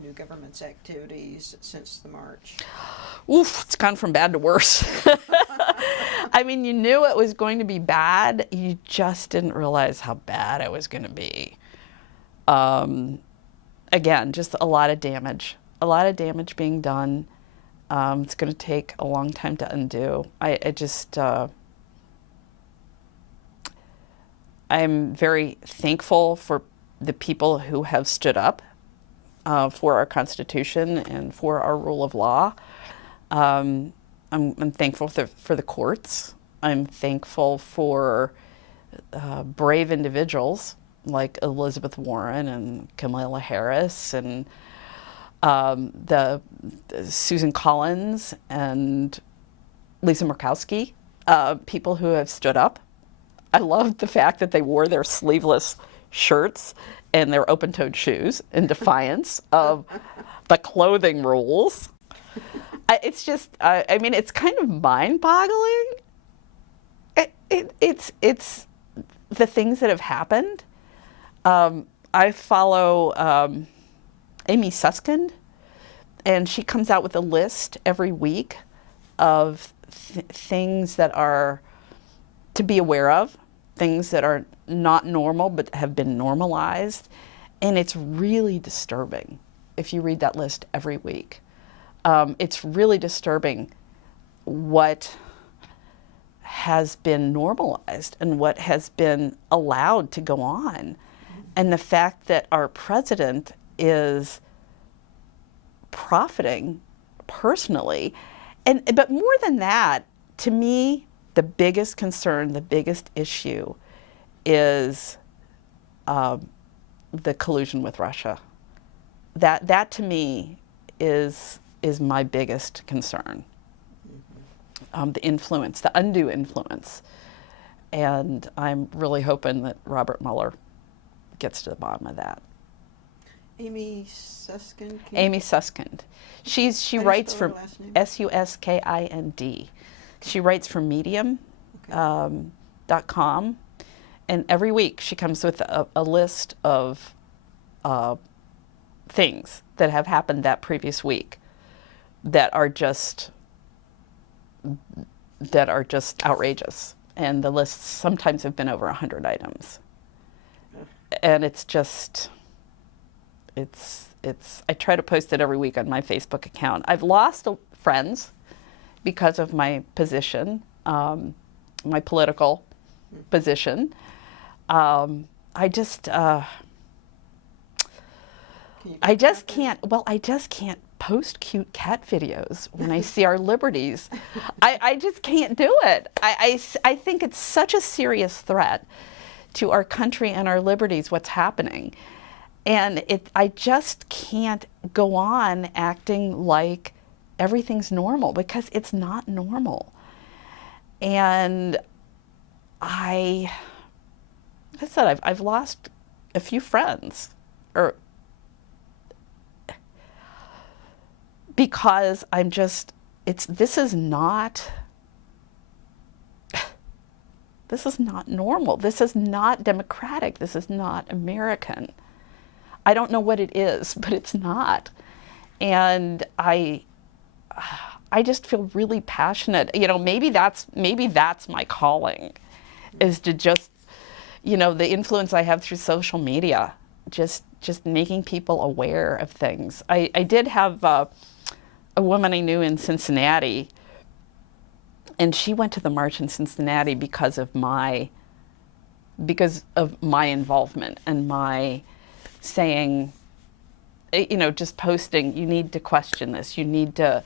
new government's activities since the march? Oof, it's gone from bad to worse. I mean, you knew it was going to be bad. You just didn't realize how bad it was going to be. Again, just a lot of damage being done. It's going to take a long time to undo. I'm very thankful for the people who have stood up for our Constitution and for our rule of law. I'm thankful for the courts. I'm thankful for brave individuals like Elizabeth Warren and Kamala Harris and the Susan Collins and Lisa Murkowski, people who have stood up. I loved the fact that they wore their sleeveless shirts and their open-toed shoes in defiance of the clothing rules. It's just, I mean, it's kind of mind-boggling. It's the things that have happened. I follow Amy Suskind, and she comes out with a list every week of things that are to be aware of, things that are not normal but have been normalized, and it's really disturbing if you read that list every week. It's really disturbing what has been normalized and what has been allowed to go on, and the fact that our president is profiting personally. But more than that, to me, the biggest concern, the biggest issue is the collusion with Russia. That to me is my biggest concern. The influence, the undue influence. And I'm really hoping that Robert Mueller gets to the bottom of that. Amy Suskind? Amy Suskind. She writes for Suskind. She writes for Medium.com, and every week she comes with a list of things that have happened that previous week that are just outrageous. And the lists sometimes have been over 100 items. And it's just, I try to post it every week on my Facebook account. I've lost friends because of my position, my political position. I just can't post cute cat videos when I see our liberties. I just can't do it. I think it's such a serious threat to our country and our liberties, what's happening. And I just can't go on acting like everything's normal, because it's not normal. And I said, I've lost a few friends, because I'm just, this is not normal. This is not democratic. This is not American. I don't know what it is, but it's not. And I just feel really passionate. You know, maybe that's my calling, is to just, you know, the influence I have through social media, just making people aware of things. I did have a woman I knew in Cincinnati, and she went to the march in Cincinnati because of my involvement and my saying, you know, just posting, you need to question this. You need to,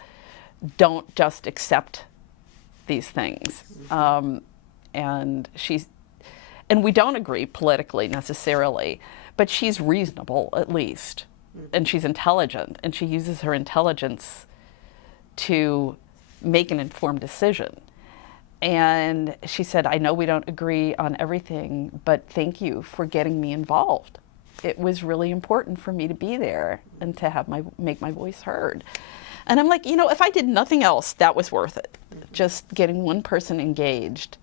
don't just accept these things. And we don't agree politically necessarily, but she's reasonable at least, and she's intelligent, and she uses her intelligence to make an informed decision. And she said, I know we don't agree on everything, but thank you for getting me involved. It was really important for me to be there and to have make my voice heard. And I'm like, you know, if I did nothing else, that was worth it. Just getting one person engaged.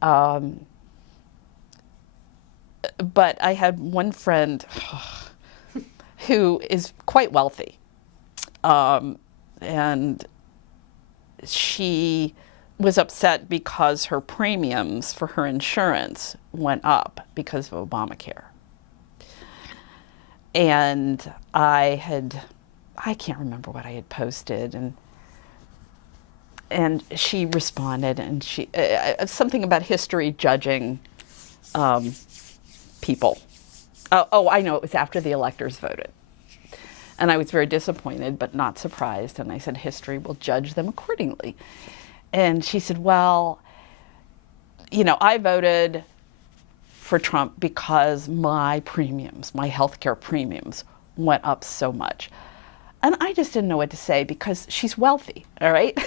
But I had one friend who is quite wealthy. And she was upset because her premiums for her insurance went up because of Obamacare. And I can't remember what I had posted, and she responded, and she something about history judging people. Oh, I know, it was after the electors voted. And I was very disappointed, but not surprised. And I said, history will judge them accordingly. And she said, well, you know, I voted for Trump because my premiums, my healthcare premiums, went up so much. And I just didn't know what to say because she's wealthy, all right?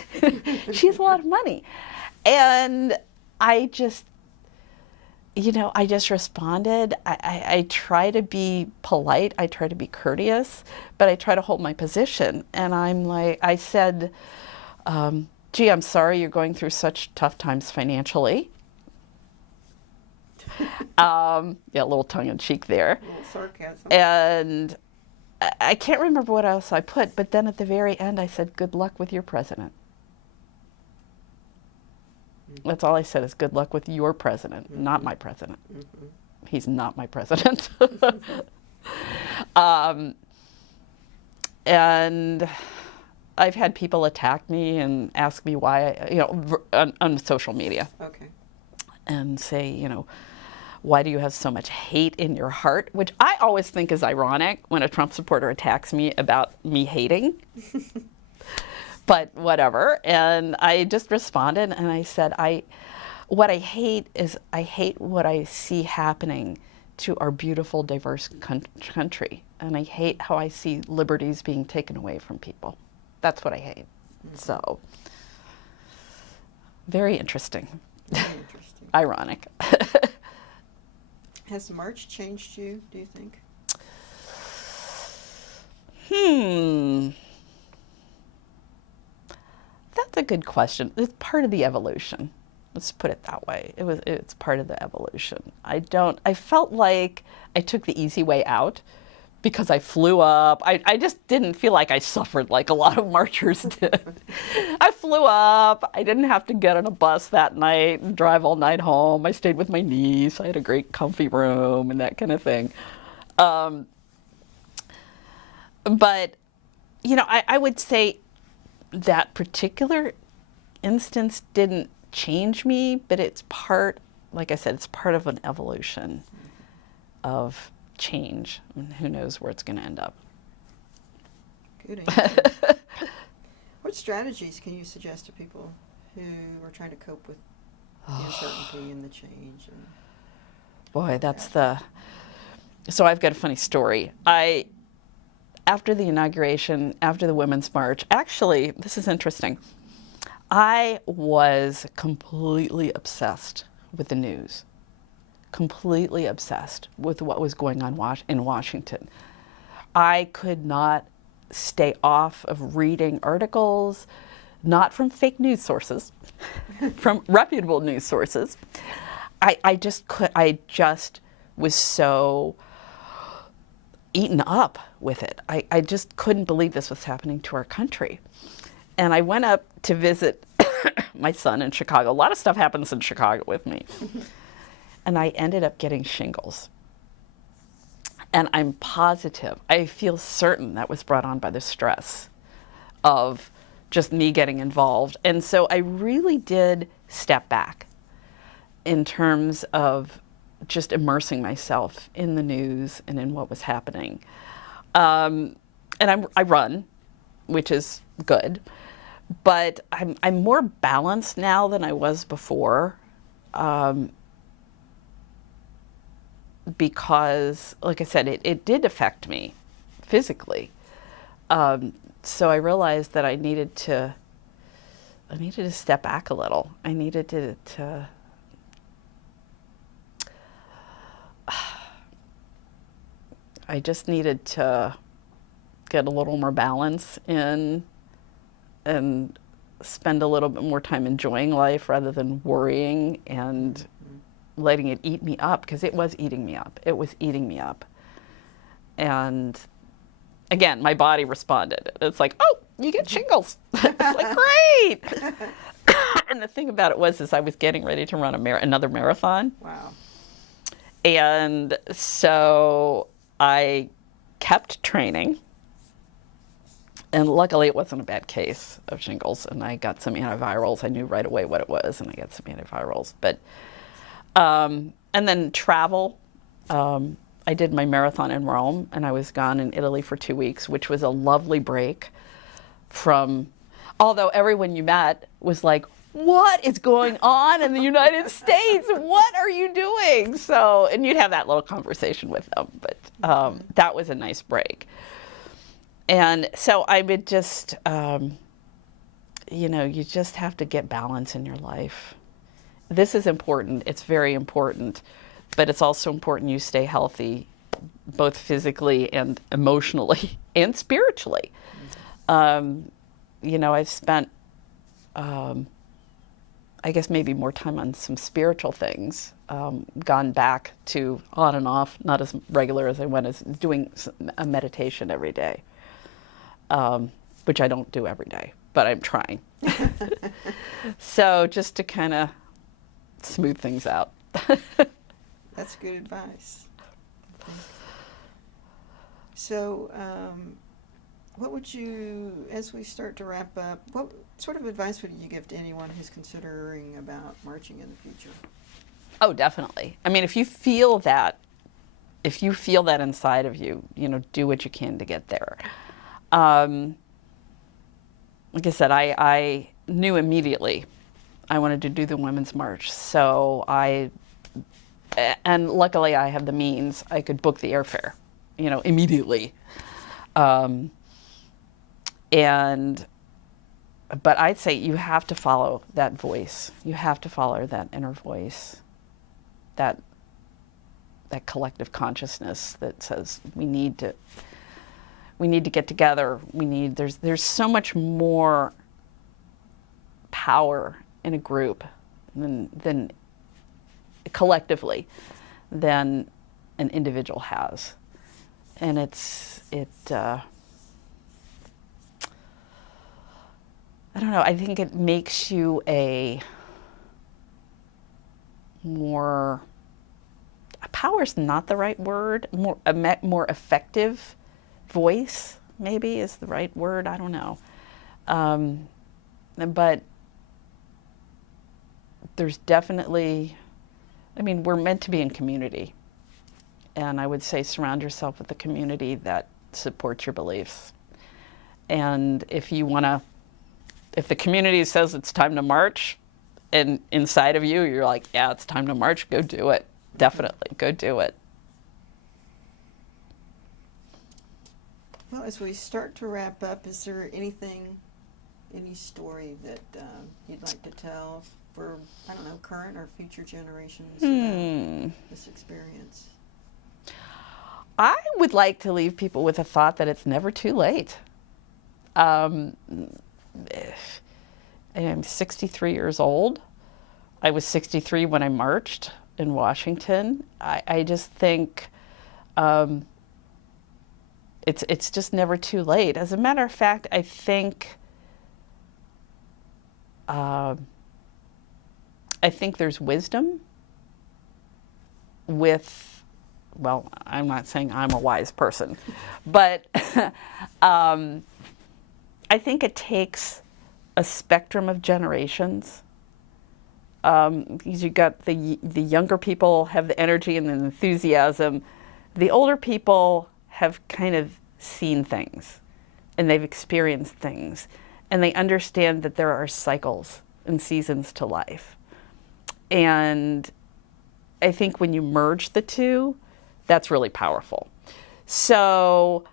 She has a lot of money. And I just, you know, I just responded. I try to be polite. I try to be courteous, but I try to hold my position. And I'm like, I said, gee, I'm sorry you're going through such tough times financially. Yeah, a little tongue-in-cheek there. A little sarcasm. And I can't remember what else I put, but then at the very end I said, good luck with your president. That's all I said is good luck with your president, not my president. He's not my president. And I've had people attack me and ask me why, you know, on social media. Okay. And say, you know, why do you have so much hate in your heart? Which I always think is ironic when a Trump supporter attacks me about me hating. But whatever. And I just responded and I said, what I hate is I hate what I see happening to our beautiful, diverse country. And I hate how I see liberties being taken away from people. That's what I hate. So, very interesting. Very interesting. Ironic. Has March changed you, do you think? That's a good question. It's part of the evolution. Let's put it that way. It's part of the evolution. I felt like I took the easy way out because I flew up. I just didn't feel like I suffered like a lot of marchers did. I flew up. I didn't have to get on a bus that night and drive all night home. I stayed with my niece. I had a great comfy room and that kind of thing. But, you know, I would say that particular instance didn't change me, but it's part, like I said, it's part of an evolution of change, and who knows where it's going to end up. Good answer. What strategies can you suggest to people who are trying to cope with the uncertainty and the change? And boy, that's so I've got a funny story. After the inauguration, after the Women's March, actually, this is interesting. I was completely obsessed with the news. Completely obsessed with what was going on in Washington. I could not stay off of reading articles, not from fake news sources, from reputable news sources. I just was so eaten up with it. I just couldn't believe this was happening to our country. And I went up to visit my son in Chicago. A lot of stuff happens in Chicago with me. And I ended up getting shingles. And I'm positive, I feel certain that was brought on by the stress of just me getting involved. And so I really did step back in terms of just immersing myself in the news and in what was happening. And I run, which is good, but I'm more balanced now than I was before. Because, like I said, it did affect me physically. So I realized that I needed to to step back a little. I needed to I just needed to get a little more balance in and spend a little bit more time enjoying life rather than worrying and letting it eat me up, because it was eating me up. It was eating me up. And again, my body responded. It's like, oh, you get shingles. It's like, great. And the thing about it was I was getting ready to run another marathon. Wow. And so I kept training. And luckily, it wasn't a bad case of shingles. And I got some antivirals. I knew right away what it was, and I got some antivirals. But, and then travel. I did my marathon in Rome, and I was gone in Italy for 2 weeks, which was a lovely break from, although everyone you met was like, what is going on in the United States? What are you doing? So, and you'd have that little conversation with them, but that was a nice break. And so I would just, you just have to get balance in your life. This is important. It's very important. But it's also important you stay healthy, both physically and emotionally and spiritually. I've spent, I guess, maybe more time on some spiritual things, gone back to on and off, not as regular as I went, as doing a meditation every day. Which I don't do every day, but I'm trying. So just to kind of smooth things out. That's good advice. So, what would you, as we start to wrap up, what sort of advice would you give to anyone who's considering about marching in the future? Oh, definitely. I mean, if you feel that inside of you, do what you can to get there. Like I said, I knew immediately I wanted to do the Women's March. So and luckily I have the means. I could book the airfare, immediately. But I'd say you have to follow that voice. You have to follow that inner voice, that collective consciousness that says we need to get together. There's so much more power in a group than collectively than an individual has. And I don't know, I think it makes you power's not the right word, a more effective voice, maybe, is the right word. I don't know. But there's definitely, we're meant to be in community. And I would say surround yourself with a community that supports your beliefs. And if the community says it's time to march, and inside of you, you're like, yeah, it's time to march, go do it. Definitely, go do it. Well, as we start to wrap up, is there any story that you'd like to tell for, current or future generations about this experience? I would like to leave people with a thought that it's never too late. I am 63 years old. I was 63 when I marched in Washington. I just think it's just never too late. As a matter of fact, I think there's wisdom with, well, I'm not saying I'm a wise person, but I think it takes a spectrum of generations. Because you got the younger people have the energy and the enthusiasm. The older people have kind of seen things, and they've experienced things, and they understand that there are cycles and seasons to life. And I think when you merge the two, that's really powerful. So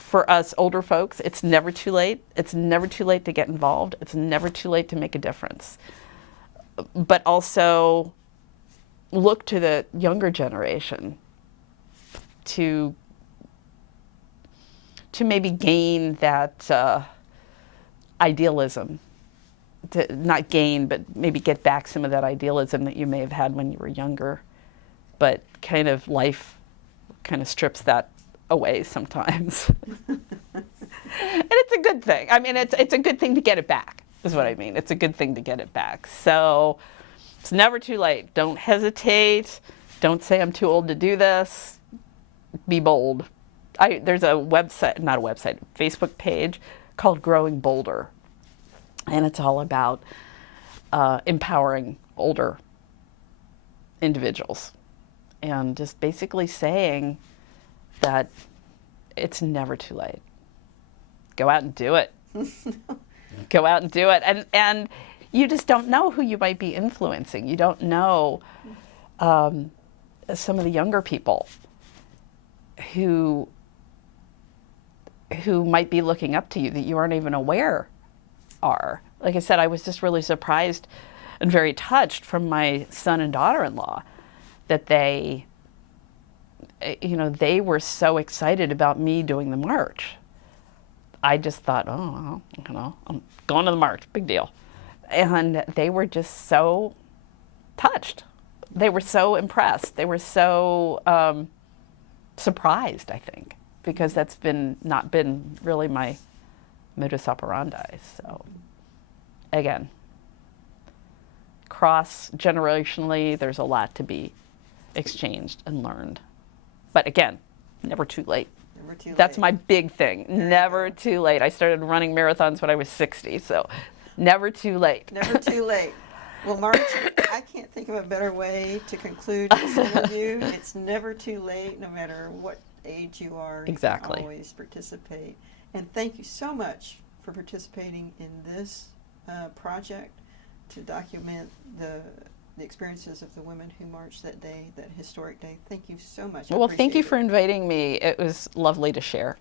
for us older folks, it's never too late. It's never too late to get involved. It's never too late to make a difference. But also look to the younger generation to maybe gain that idealism. To not gain, but maybe get back some of that idealism that you may have had when you were younger. But kind of life kind of strips that away sometimes. And it's a good thing. I mean, it's a good thing to get it back, is what I mean. It's a good thing to get it back. So it's never too late. Don't hesitate. Don't say I'm too old to do this. Be bold. There's a website, not a website, Facebook page called Growing Bolder. And it's all about empowering older individuals. And just basically saying that it's never too late. Go out and do it. Go out and do it. And you just don't know who you might be influencing. You don't know some of the younger people who might be looking up to you that you aren't even aware are. Like I said, I was just really surprised and very touched from my son and daughter-in-law that they were so excited about me doing the march. I just thought, oh, well, I'm going to the march, big deal. And they were just so touched. They were so impressed. They were so surprised, I think, because that's not been really my modus operandi. So again, cross-generationally, there's a lot to be exchanged and learned. But again, never too late. Never too late. That's my big thing. Never too late. I started running marathons when I was 60, so never too late. Never too late. Well, Margie, I can't think of a better way to conclude this interview. It's never too late, no matter what age you are. Exactly. You can always participate. And thank you so much for participating in this project to document the experiences of the women who marched that day, that historic day. Thank you so much. Well, thank you Appreciate for it. inviting me. It was lovely to share.